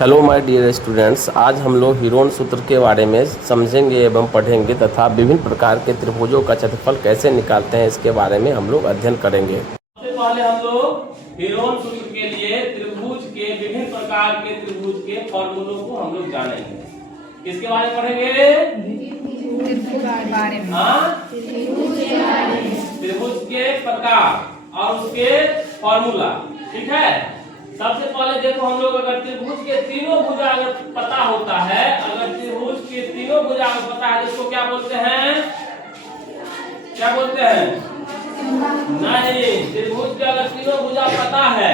Hello my dear students, आज हम लोग हीरोन सूत्र के बारे में समझेंगे एवं पढ़ेंगे तथा विभिन्न प्रकार के त्रिभुजों का क्षेत्रफल कैसे निकालते हैं इसके बारे में हम लोग अध्ययन करेंगे। सबसे पहले हम लोग हीरोन सूत्र के लिए त्रिभुज के विभिन्न प्रकार के त्रिभुज के फॉर्मूलों को हम लोग जानेंगे। किसके बारे में पढ़ेंगे? त्रिभुज के प्रकार और उसके फॉर्मूला। ठीक है, सबसे पहले देखो हम लोग अगर त्रिभुज के तीनों भुजा अगर पता होता है, अगर त्रिभुज के तीनों भुजा अगर पता है तो इसको क्या बोलते हैं? क्या बोलते हैं? नहीं, त्रिभुज के अगर तीनों भुजा पता है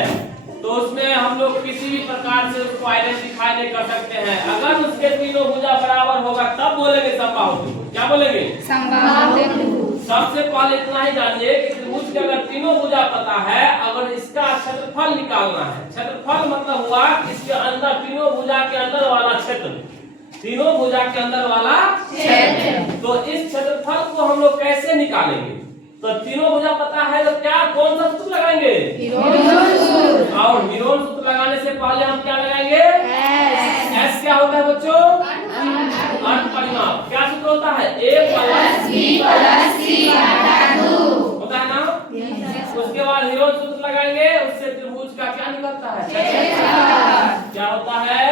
तो उसमें हम लोग किसी भी प्रकार से उसको आइडेंटिफाई नहीं कर सकते हैं। अगर उसके तीनों भुजा बराबर होगा तब बोलेंगे समबाहु त्रिभुज। क्या बोलेंगे? समबाहु त्रिभुज। सबसे पहले इतना ही जानिए कि त्रिभुज के अगर तीनों भुजा पता है, अगर इसका क्षेत्रफल निकालना है, क्षेत्रफल मतलब हुआ कि इसके अंदर तीनों भुजा के अंदर वाला क्षेत्र, तीनों भुजा के अंदर वाला क्षेत्र, तो इस क्षेत्रफल को हम लोग कैसे निकालेंगे? तो तीनों भुजा पता है तो क्या कौन सा सूत्र लगाएंगे? हीरोन सूत्र। और हीरोन सूत्र लगाने से पहले हम क्या लगाएंगे? एस क्या होता है बच्चों? अर्ध परिमाप। क्या सूत्र होता है? a + b + c होता है ना? उसके बाद हीरोन सूत्र लगाएंगे, उससे त्रिभुज का क्या निकलता है? क्या होता है?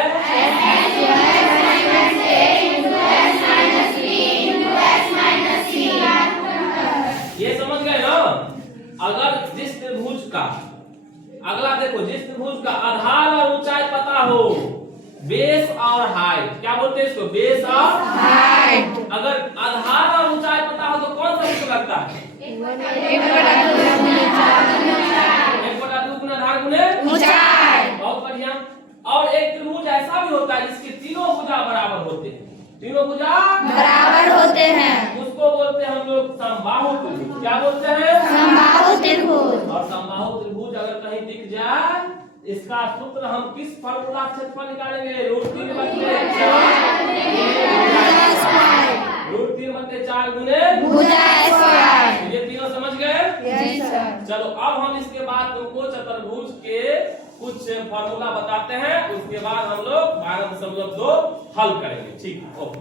ये समझ गए ना? अगर जिस त्रिभुज का अगला देखो, जिस त्रिभुज का आधार और ऊंचाई पता हो, बेस और हाइट, क्या बोलते हैं इसको? बेस और हाइट। अगर आधार और ऊंचाई पता हो तो कौन सा सूत्र लगता है? 1/2 गुना आधार गुने ऊंचाई। बहुत बढ़िया। और एक त्रिभुज ऐसा भी होता है जिसके तीनों भुजा बराबर होते हैं, तीनों भुजा बराबर होते हैं, उसको बोलते हैं हम लोग समबाहु त्रिभुज। क्या बोलते हैं? समबाहु त्रिभुज। और समबाहु त्रिभुज अगर कहीं दिख जाए, इसका सूत्र हम किस फॉर्मूला से क्षेत्रफल निकालेंगे? √3 × 4 गुने भुजा स्क्वायर। ये तीनों समझ गए? Yes sir. चलो अब हम इसके बाद तुमको चतुर्भुज के कुछ फॉर्मूला बताते हैं, उसके बाद हम लोग 12.2 हल करेंगे। ठीक है, ओके।